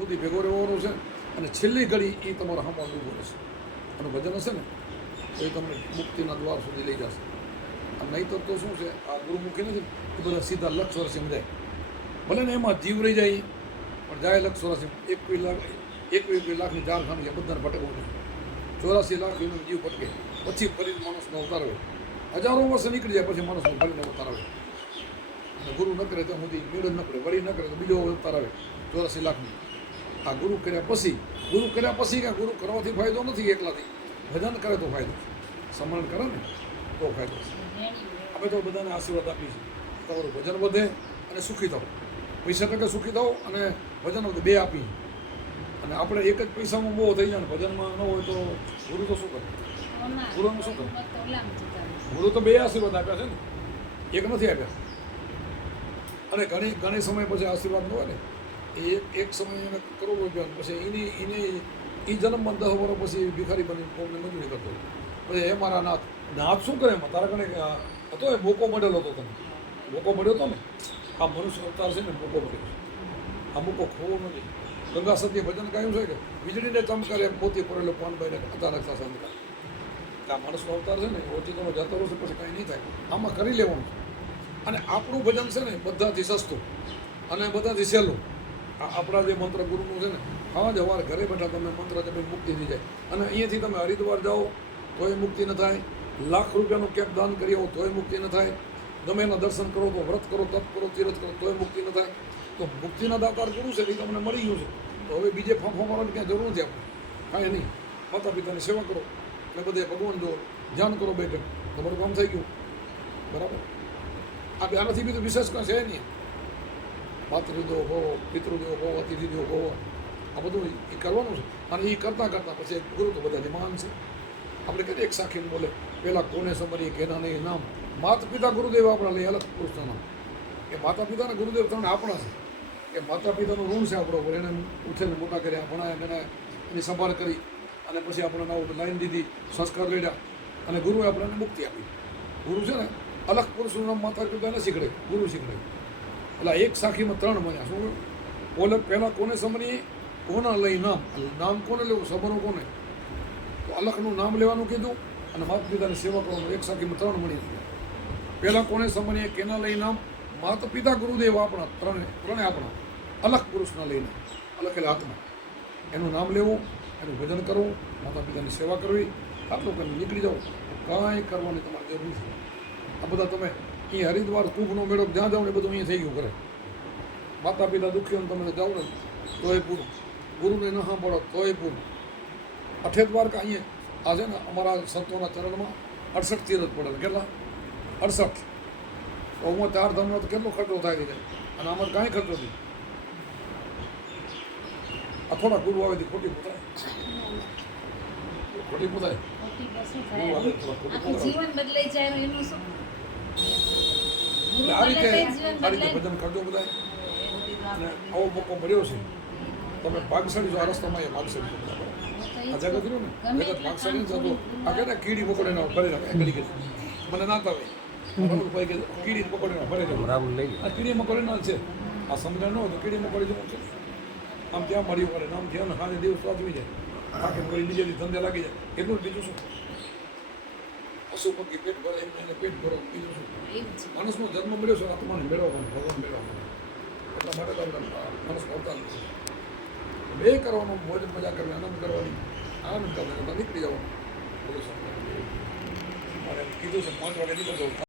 સુધી ભેગો રહેવાનો છે અને છેલ્લી ઘડી એ તમારો સાંભળ ઊભો રહેશે. અને ભજન હશે ને તો એ તમને મુક્તિના દ્વાર સુધી લઈ જશે. અને નહીં તો શું છે, આ ગુરુમુખી નથી એ બધા સીધા લક્ષ વર્ષે સમજાય. ભલે ને એમાં જીવ રહી જાય પણ જાય લક્ષ વર્ષે 21 લાખની જાળ ખાની છે, બધાને ભટકવું નહીં. 84 લાખ એનો જીવ ભટકે પછી ફરી માણસનો અવતાર હોય. હજારો વર્ષ નીકળી જાય પછી માણસનો ફરીને અવતાર આવે. ગુરુ ન કરે તો સુધી મેળ ન કરે, વળી ન કરે તો બીજો અવતાર આવે 84 લાખની. આ ગુરુ કર્યા પછી કે ગુરુ કરવાથી ફાયદો નથી, એકલાથી ભજન કરે તો ફાયદો, સ્મરણ કરે ને તો ફાયદો. અમે તો બધાને આશીર્વાદ આપીએ છીએ, તમારું ભજન વધે અને સુખી થાવ. પૈસા ટકે સુખી થાવ અને ભજન વધે, બે આપી. અને આપણે એક જ પૈસામાં બહુ થઈ જાય ને ભજનમાં ન હોય તો ગુરુ તો શું કરે? ગુરુનું શું કરે? ગુરુ તો બે આશીર્વાદ આપ્યા છે ને, એક નથી આપ્યા. અને ઘણી સમય પછી આશીર્વાદ ન હોય ને, એક સમય એને કરોડ રૂપિયા પછી એ જન્મમાં 10 વર્ષ પછી ભિખારી બની કોઈને મજૂરી કરતો હોય. પછી એ મારા નાથ શું કરે એમાં? તારા કને હતો એ મોકો મળેલો હતો, તમને મોકો મળ્યો હતો ને. આ મનુષ્ય અવતાર છે ને, મોકો મળ્યો. આ મોકો ખોવો નથી. ગંગા સત્ય ભજન કાયું છે કે વીજળીને ચમકારે મોતી પડેલો પાનભાઈને અચાનક સંસ્કાર. આ માણસનો અવતાર છે ને, ઓછી તમે જતો રહો પછી કાંઈ નહીં થાય. આમાં કરી લેવાનું. અને આપણું ભજન છે ને બધાથી સસ્તું અને બધાથી સહેલું. આપણા જે મંત્ર ગુરુનું છે ને, હા જ વાર ઘરે બેઠા તમે મંત્ર જપી મુક્તિ થઈ જાય. અને અહીંયાથી તમે હરિદ્વાર જાઓ તોય મુક્તિ ન થાય, લાખ રૂપિયાનું કેપ દાન કરી આવો તોય મુક્તિ ન થાય, ગમે એના દર્શન કરો તો વ્રત કરો, તપ કરો, તીરથ કરો તોય મુક્તિ ન થાય. તો મુક્તિના દાતાર ગુરુ છે એ તમને મળી ગયું છે. તો હવે બીજે ફાંફા મારવાની ક્યાં જરૂર નથી. આપણે કાંઈ નહીં, માતા પિતાની સેવા કરો એટલે બધે ભગવાન જો ધ્યાન કરો બેઠક, તમારું કામ થઈ ગયું. બરાબર. આનાથી બીજું વિશેષ કાંઈ છે નહીં. માતૃદેવો ભવો, પિતૃદેવો ભવો, અતિથિદેવો ભવો, આ બધું એ કરવાનું છે. અને એ કરતાં પછી ગુરુ તો બધાથી મહાન છે. આપણે કહીએ એક સાખીને બોલે પહેલાં કોને સમરીએ કેના નહીં નામ, માતા પિતા ગુરુદેવ આપણા લઈ અલગ પુરુષના નામ. એ માતા પિતાના ગુરુદેવ તમને આપણા છે. એ માતા પિતાનું ઋણ છે આપણો ઉપર. એને ઉઠીને મોટા કર્યા, ભણાયા, એને એની સંભાળ કરી અને પછી આપણે નવું લાઈન દીધી, સંસ્કાર લડ્યા અને ગુરુએ આપણને મુક્તિ આપી. ગુરુ છે ને અલગ પુરુષનું નામ માતા પિતાને શીખડે, ગુરુ શીખડે. એટલે એક સાખીમાં 3 બન્યા. શું ઓલે પહેલાં કોને સમરીએ, કોના લઈ નામ કોને લેવું, સમરવું કોને? તો અલખનું નામ લેવાનું કીધું અને માતા પિતાની સેવા કરવાનું. એક સાખીમાં 3 મળી. પહેલાં કોને સમરીએ, કેના લઈ નામ, માતા પિતા ગુરુદેવ આપણા, ત્રણે આપણા. અલખ પુરુષના લઈને, અલખ એટલે આત્મા, એનું નામ લેવું, એનું ભજન કરવું, માતા પિતાની સેવા કરવી. આટલું કરીને નીકળી જાઓ, કાંઈ કરવાની તમારી જરૂર નથી. આ બધા તમે અહીં હરિદ્વાર કુંભનો મેળો જ્યાં જાઓ ને બધું અહીંયા થઈ ગયું કરે. માતા પિતા દુઃખી તમે જાઓ ને તો એ પૂરું, ગુરુને ન સાંભળો તો એ પૂરું. 8 દ્વારકા અહીંયા આ છે ને અમારા સંતોના ચરણમાં 68 તીરથ પડે. કેટલા? 68. તો હું 4 ધામનો તો કેટલો ખર્ચો થાય છે અને આમાં કાંઈ ખર્ચો નથી. આ થોડા ગુરુ આવે ખોટી પૂછાય, ખોટી પૂછાય. આ રીતે ભજન કરજો બધા. અને આવો મોકો મળ્યો છે, તમે ભાગશાળી છો. આ રસ્તામાં એ ભાગશાળી છો. આ જગત રહ્યું ને, જગત ભાગશાળી જતો. આ કે કીડી પકડે ને ફરી રાખે ઘડી કે મને ના આવે કીડી પકડીને ફરી રાખે. આ કીડી મકોડી છે. આ સમજણ ન હોય તો કીડી મકોડી જવું છે. આમ ત્યાં મળ્યું કરે, આમ ત્યાં હાજે દિવસ વાંચવી જાય, આખી મળી બીજેથી ધંધે લાગી જાય. એટલું બીજું શું? પશુ પક્ષી પેટ ભરે એને પેટ ભરો, બીજું શું? માણસનો જન્મ મળ્યો છે, આત્માને મેળવવાનો, ભગવાન મેળવવાનો. એટલા માટે તો આપણે માણસનો અવતાર બે કરવાનું, મોજ મજા કરવી, આનંદ કરવાની, આનંદ કરતા નીકળી જવાનું. બોલો મારે કીધું છે 5 વાગે નીકળજો.